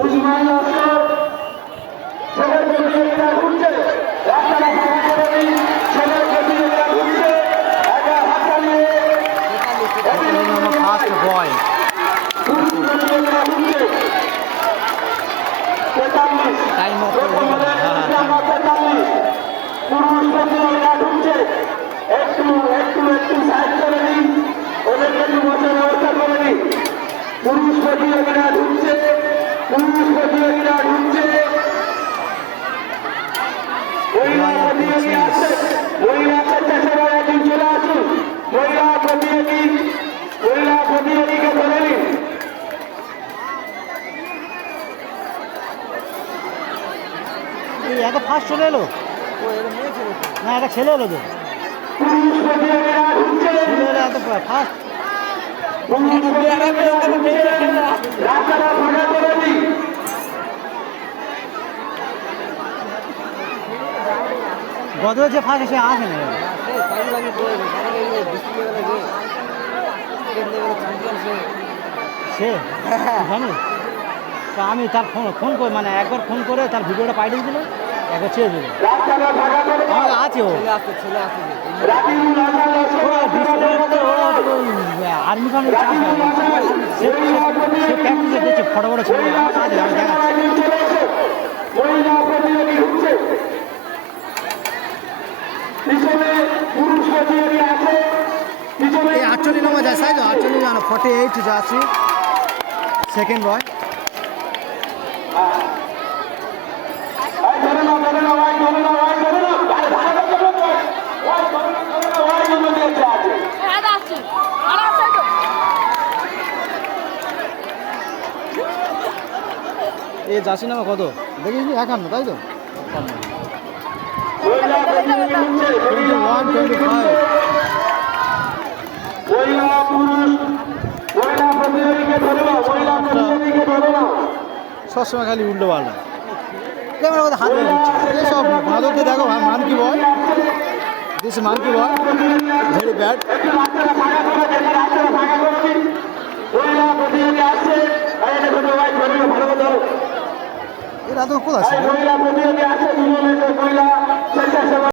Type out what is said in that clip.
উসমান লস্কর ছেলের প্রতিযোগিতা ঘুরছে, রাস্তাটা ফাঁকা করে দিন। ছেলের প্রতিযোগিতা ঘুরছে, একা হাত চালিয়ে ফার্স্ট বয় পুরুষ প্রতিযোগিতা ঘুরছে 43 টাইম প্রথম হলে নাম্বার 43 পুরুষ প্রতিযোগিতা ঢুকছে। একটু একটু একটু সাইড করে দিন, ওদেরকে একটু বসার ব্যবস্থা করে দিন। পুরুষ প্রতিযোগিতা ঢুকছে, পুরুষ প্রতিযোগিতা ঢুকছে। মহিলা প্রতিযোগী আছে, মহিলা স্বেচ্ছাসেবক একদিন চলে আসুন। মহিলা প্রতিযোগীকে ধরে নিন। এত ফার্স্ট চলে এলো না, এটা ছেলে এলো তো পুরুষ প্রতিযোগিতা ঢুকছে, ছেলে এলো এত ফার্স্ট। রাস্তাটা ফাঁকা করে দিন। গত যে ফার্স্ট এসে আসে না সে জানি তো আমি তার ফোন করে মানে একবার ফোন করে তার ভিডিওটা পাঠিয়ে দিল, একবার ছেড়ে দিল। রাস্তাটা ফাঁকা করে দিন। আমার আছে ও রাকিবুল হাসান আর্মি ফার্মি সে প্র্যাকটিসে দিচ্ছে ফটো ফটো ছেড়ে আমার কাছে আমি দেখাচ্ছি। মহিলা প্রতিযোগী ঢুকছে, পিছনে পুরুষ প্রতিযোগী আছে, পিছনে এই 48 নম্বর যায় সাইজ 48 জানো 48 যাচ্ছি সেকেন্ড বয়। ধরে না ধরে না ভাই ধরে না ভাই ধরে না ভাই ভাড়া করতে হবে ভাই ধরে না ভাই জন্য দিয়েছে আছে। এ যাচ্ছি না কত দেখিস 51 তাই তো মহিলা প্রতিযোগী ঢুকছে, মহিলা 125 মহিলা পুরুষ মহিলা প্রতিযোগীকে ধরে নাও, মহিলা প্রতিযোগীকে ধরে নাও। সবসময় খালি উল্টো পাল্টা ক্যামেরা কথা হাত দিয়ে দিচ্ছে এসব ভাদরকে দেখো মান কি বয় দিস মান কি বয় ভেরি ব্যাড। একটু রাস্তাটা ফাঁকা করে দিন, রাস্তাটা ফাঁকা করে দিন। মহিলা প্রতিযোগী আসছে, আরে দেখো তো ভাই ধরে নাও, ভালো করে ধরো। এরা তো কোথায় ছিল? মহিলা প্রতিযোগী আছে, দুজনে মহিলা স্বেচ্ছাসেবক